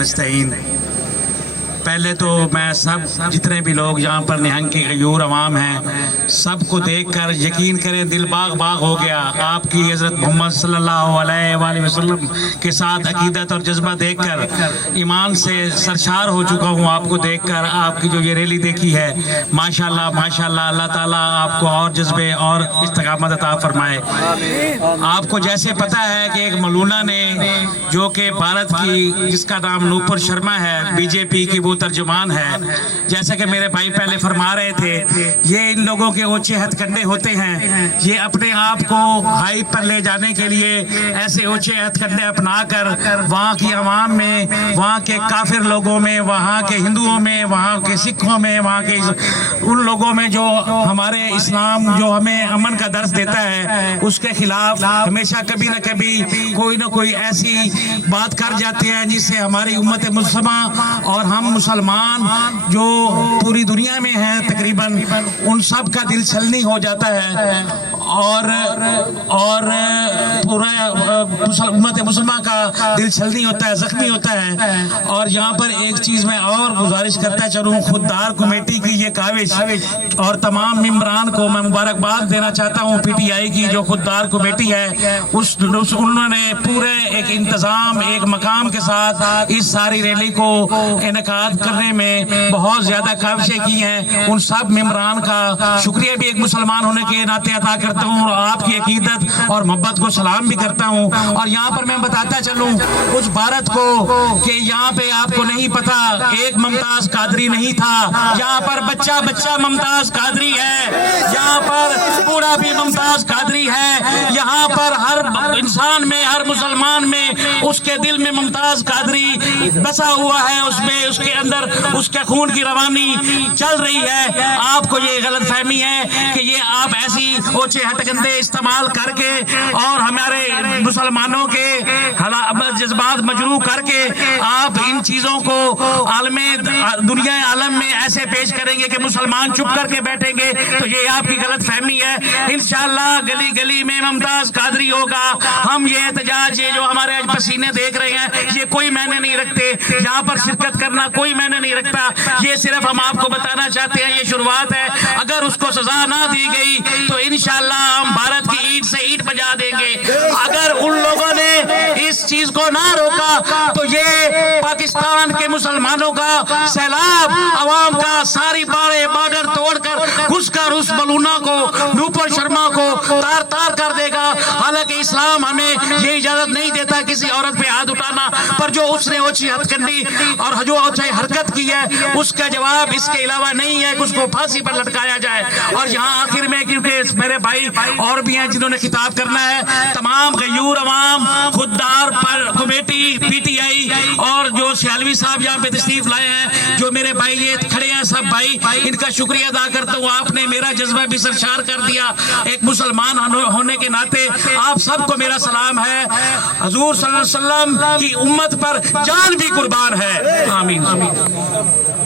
नस्तईन। पहले तो मैं सब जितने भी लोग यहाँ पर निहंग की गयूर अवाम हैं सबको देखकर यकीन करें दिल बाग बाग हो गया। आपकी हज़रत मोहम्मद सल्लल्लाहु अलैहि वसल्लम के साथ अकीदत और जज्बा देखकर ईमान से सरशार हो चुका हूँ। आपको देखकर आपकी जो ये रैली देखी है माशाल्लाह माशाल्लाह, अल्लाह ताला आपको और जज्बे और इस्तकामत अता फरमाए। आपको जैसे पता है कि एक मलूना ने जो कि भारत की जिसका नाम नूपुर शर्मा है बीजेपी की वो तर्जुमान है, जैसा कि मेरे भाई पहले फरमा रहे थे, ये इन लोगों के ऊंचे हथकंडे होते हैं। ये अपने आप को हाइप पर ले जाने के लिए ऐसे ऊंचे हथकंडे अपनाकर वहाँ की आवाम में, वहाँ के काफिर लोगों में, वहाँ के हिंदुओं में, वहाँ के सिखों में, वहाँ के उन लोगों में जो हमारे इस्लाम जो हमें अमन का दर्स देता है उसके खिलाफ हमेशा कभी न कभी कोई ना कोई ऐसी बात कर जाते हैं जिससे हमारी उम्मत मुस्लिमा और हम मुसलमान जो पूरी दुनिया में हैं तकरीबन उन सब का दिल छलनी हो जाता है और पूरा उम्मत मुसलमा का दिल छलनी होता है, जख्मी होता है। और यहाँ पर एक चीज़ मैं और गुजारिश करता चलूँ, खुददार कमेटी की ये काविश और तमाम मेंबरान को मैं मुबारकबाद देना चाहता हूँ। पीटीआई की जो खुददार कमेटी है उन्होंने पूरे एक इंतज़ाम एक मकाम के साथ इस सारी रैली को इनेकाद करने में बहुत ज़्यादा काविशें की हैं। उन सब मेंबरान का शुक्रिया भी एक मुसलमान होने के नाते अदा करता हूँ और आपकी अकीदत और मोहब्बत को सलाम भी करता हूँ। और यहाँ पर मैं बताता चलूँ उस भारत को कि यहाँ पे आपको नहीं पता एक मुमताज कादरी नहीं था, यहाँ पर बच्चा बच्चा मुमताज कादरी है, यहाँ पर बूढ़ा भी मुमताज कादरी है, यहाँ पर हर इंसान में हर मुसलमान में उसके दिल में मुमताज कादरी बसा हुआ है, उसमें उसके अंदर उसके खून की रवानी चल रही है। आपको ये गलत फहमी है कि ये आप ऐसी ऊंचे हथकंडे इस्तेमाल करके और हमारे मुसलमानों के जज्बात मजरू करके आप इन चीज़ों को दुनिया आलम में ऐसे पेश करेंगे कि मुसलमान चुप करके बैठेंगे, तो ये आपकी गलत फहमी है। इंशाअल्लाह गली गली में मुमताज कादरी होगा। हम ये एहतजाज ये जो हमारे आज पसीने देख रहे हैं ये कोई मायने नहीं रखते, यहाँ पर शिरकत करना कोई मायने नहीं रखता। ये सिर्फ हम आपको बताना चाहते हैं ये शुरुआत है, अगर उसको सजा ना दी गई तो इंशाअल्लाह हम भारत की ईंट से ईंट बजा देंगे। अगर उन लोगों ने इस चीज को ना रोका तो ये पाकिस्तान के मुसलमानों का सैलाब अवाम का सारी बॉर्डर तोड़कर घुसकर उस मलूना को नूपुर शर्मा को तार तार कर देगा। हालांकि इस्लाम हमें ये इजाजत नहीं देता किसी औरत पे हाथ उठाना, पर जो उसने ऊंची हथकंडी और जो ऊंची हरकत की है उसका जवाब इसके अलावा नहीं है कि उसको फांसी पर लटकाया जाए। और यहाँ आखिर में क्योंकि मेरे भाई और भी हैं जिन्होंने खिताब करना है, तमाम गयूर अवाम खुददार पर कमेटी पीटीआई और जो सियालवी साहब यहाँ पे तशरीफ लाए हैं, जो मेरे भाई ये खड़े हैं सब भाई, इनका शुक्रिया अदा करता हूँ। आपने मेरा जज्बा भी सरशार कर दिया। एक मुसलमान होने के नाते आप सबको मेरा सलाम है। हुजूर सल्लल्लाहु अलैहि वसल्लम की उम्मत पर जान भी कुर्बान है। आमीन।